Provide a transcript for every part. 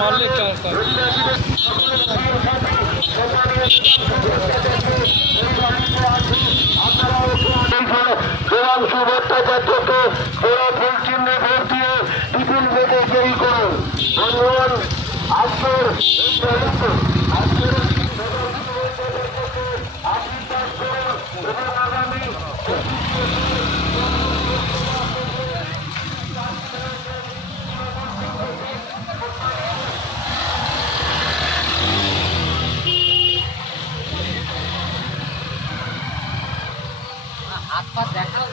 মারলে ভট্টাচার্যকে ফুল চিহ্নে ভোট দিয়ে বিপুল ভোটে জয়ী করুন। ধন্যবাদ। আজকের আগামী হাত পা দেখাও।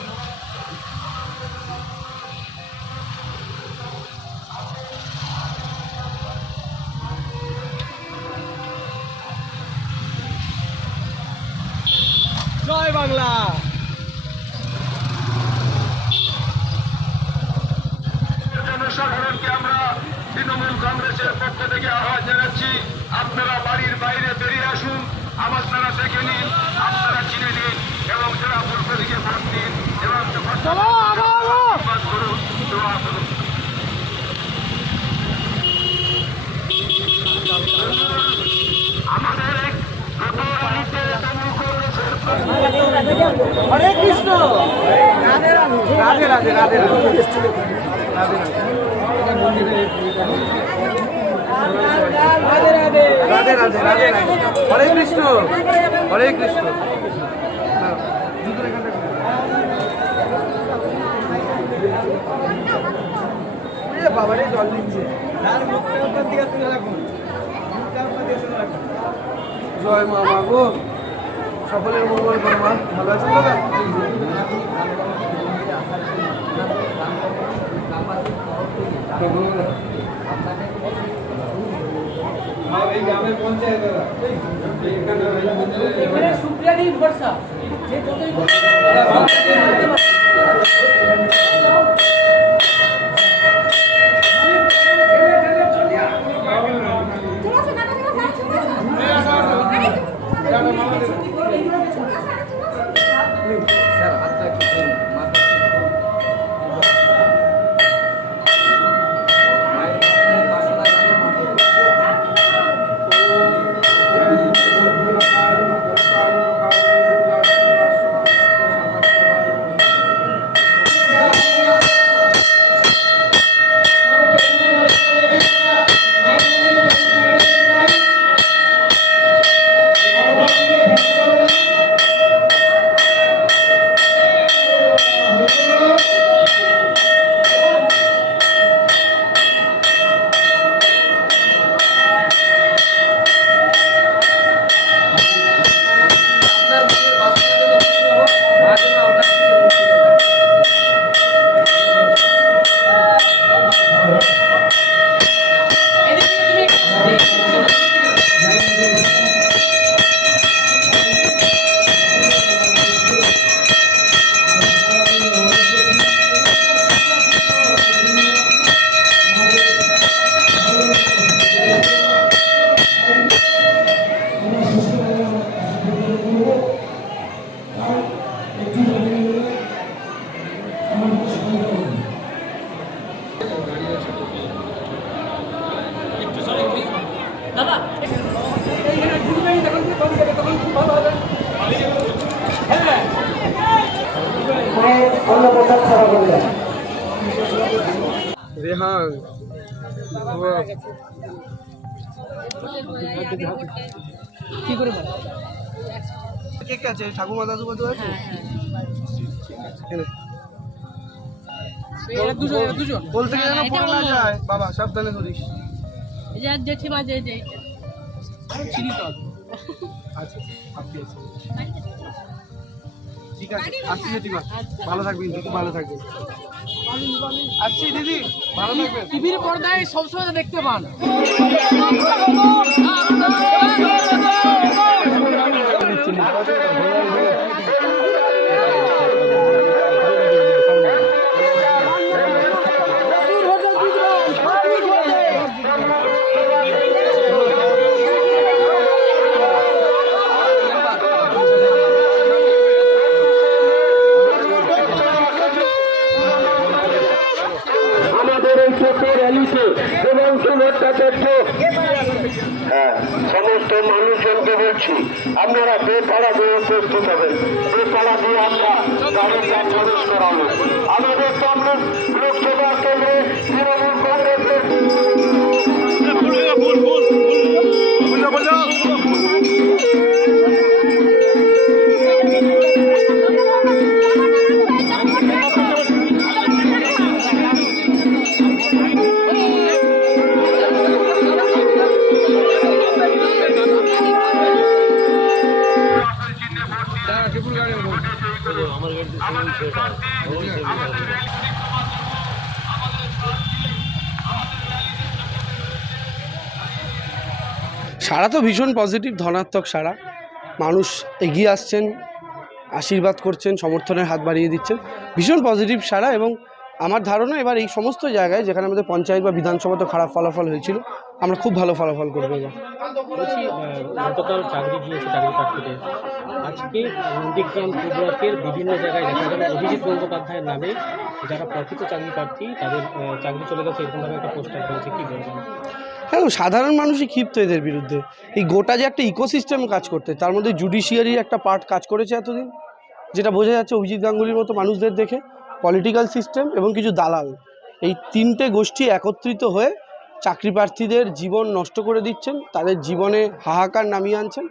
জয় বাংলা। জনসাধারণকে আমরা তৃণমূল কংগ্রেসের পক্ষ থেকে আহ্বান জানাচ্ছি, আপনারা বাড়ির বাইরে বেরিয়ে আসুন, আপনারা দেখে নিন, আপনারা চিনে নিন এবং যারা পূর্ব দিকে ভোট দিন এবং করুন, দোয়া করুন। আমাদের হরে কৃষ্ণ। রাধে রাধে রাধে রাধে রাধে রাধে রাধে রাধে হরে কৃষ্ণ হরে কৃষ্ণ। বাবারে জল দিচ্ছে। জয় মা মা গো, সকলের মঙ্গল করো মা। ভালো আছেন দাদা? এই গ্রামের পঞ্চায়েত এখানে সুপ্রিয়াদি ভরসা যে যতই রেহান কি করে কেক আছে ঠাকুমা দাদু বাদু আছে বলতে যেন পড়ে না যায় বাবা, সাবধানে ধরিস। জেঠিমা যে চিনি তো আচ্ছা আপনি আছেন, ঠিক আছে আসছি জেঠিমা, ভালো থাকবেন দিদি, ভালো থাকবেন। আসছি দিদি, ভালো থাকবেন। টিভির পর্দায় সবসময় দেখতে পান। আমাদের খবরটা দেখছো? হ্যাঁ, সমস্ত মানুষজনকে বলছি আপনারা বেপাড়া দিয়ে উপস্থিত হবেন। বেপাড়া দিয়ে আমরা গাড়িটা প্রবেশ করাবো। আমাদের তমলুক লোকসভা কেন্দ্রে তৃণমূল কংগ্রেসের সারা তো ভীষণ পজিটিভ, ধনাত্মক সারা। মানুষ এগিয়ে আসছেন, আশীর্বাদ করছেন, সমর্থনের হাত বাড়িয়ে দিচ্ছেন, ভীষণ পজিটিভ সারা। এবং আমার ধারণা এবার এই সমস্ত জায়গায় যেখানে আমাদের পঞ্চায়েত বা বিধানসভা তো খারাপ ফলাফল হয়েছিল, আমরা খুব ভালো ফলাফল করবো এবার। বলছি, গতকাল চাকরি গিয়েছে চাকরি প্রার্থীদের, আজকে নন্দীগ্রাম টু ব্লকের বিভিন্ন জায়গায় দেখা গেল অভিজিৎ গঙ্গোপাধ্যায়ের নামে যারা প্রকৃত চাকরি প্রার্থী তাদের চাকরি চলে গেছে, এরকমভাবে একটা পোস্টার করেছে, কী বলবেন? হ্যাঁ, সাধারণ মানুষই ক্ষিপ্ত এদের বিরুদ্ধে। এই গোটা যে একটা ইকোসিস্টেম কাজ করতে, তার মধ্যে জুডিশিয়ারির একটা পার্ট কাজ করেছে এতদিন, যেটা বোঝা যাচ্ছে অভিজিৎ গাঙ্গুলির মতো মানুষদের দেখে। পলিটিক্যাল সিস্টেম এবং কিছু দালাল, এই তিনটে গোষ্ঠী একত্রিত হয়ে চাকরি প্রার্থীদের জীবন নষ্ট করে দিচ্ছেন, তাদের জীবনে হাহাকার নামিয়ে আনছেন।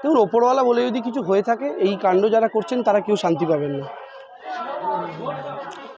দেখুন, ওপরওয়ালা বলে যদি কিছু হয়ে থাকে, এই কাণ্ড যারা করছেন তারা কেউ শান্তি পাবেন না।